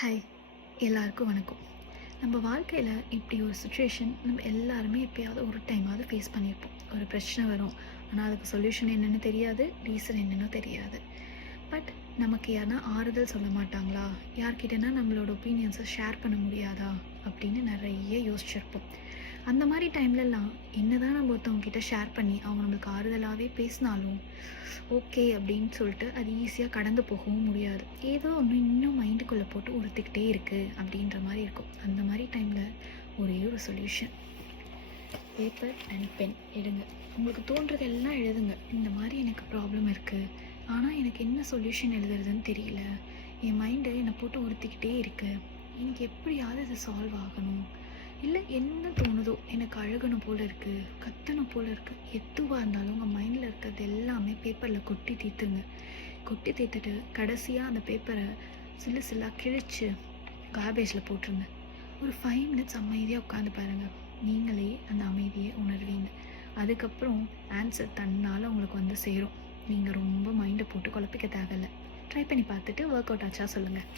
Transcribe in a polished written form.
Hi, எல்லாருக்கும் வணக்கம். நம்ம வாழ்க்கையில் இப்படி ஒரு சுச்சுவேஷன் நம்ம எல்லாருமே எப்பயாவது ஒரு டைமாவது ஃபேஸ் பண்ணியிருப்போம். ஒரு பிரச்சனை வரும், ஆனால் அதுக்கு சொல்யூஷன் என்னென்னு தெரியாது, ரீசன் என்னென்னு தெரியாது. பட் நமக்கு யாருனா ஆறுதல் சொல்ல மாட்டாங்களா, யார்கிட்டனா நம்மளோட ஒப்பீனியன்ஸை ஷேர் பண்ண முடியாதா அப்படின்னு நிறைய யோசிச்சிருப்போம். அந்த மாதிரி டைம்லலாம் என்னதான் நம்ம ஒருத்தவங்ககிட்ட ஷேர் பண்ணி அவங்க நம்மளுக்கு ஆறுதலாகவே பேசினாலும் ஓகே அப்படின்னு சொல்லிட்டு அது ஈஸியாக கடந்து போகவும் முடியாது. ஏதோ ஒன்று இன்னும் மைண்டுக்குள்ளே போட்டு உறுத்திக்கிட்டே இருக்குது அப்படின்ற மாதிரி இருக்கும். அந்த மாதிரி டைமில் ஒரே ஒரு சொல்யூஷன், பேப்பர் அண்ட் பென் எடுங்க. உங்களுக்கு தோன்றதெல்லாம் எழுதுங்க. இந்த மாதிரி எனக்கு ப்ராப்ளம் இருக்குது, ஆனால் எனக்கு என்ன சொல்யூஷன் எழுதுறதுன்னு தெரியல, என் மைண்டு என்னை போட்டு உறுத்திக்கிட்டே இருக்குது, எனக்கு எப்படியாவது இது சால்வ் ஆகணும், இல்லை என்ன தோணுதோ, எனக்கு அழுகணும் போல் இருக்குது, கத்தணும் போல் இருக்குது, எதுவாக இருந்தாலும் உங்கள் மைண்டில் இருக்கிறது எல்லாமே பேப்பரில் கொட்டி தீர்த்துங்க. கொட்டி தீர்த்துட்டு கடைசியாக அந்த பேப்பரை சில்லு சில்லாக கிழித்து கார்பேஜில் போட்டுருங்க. ஒரு 5 மினிட்ஸ் அமைதியாக உட்காந்து பாருங்கள். நீங்களே அந்த அமைதியை உணர்வீங்க. அதுக்கப்புறம் ஆன்சர் தன்னால் உங்களுக்கு வந்து சேரும். நீங்கள் ரொம்ப மைண்டை போட்டு குழப்பிக்க தேவையில்லை. ட்ரை பண்ணி பார்த்துட்டு ஒர்க் அவுட் ஆச்சா சொல்லுங்கள்.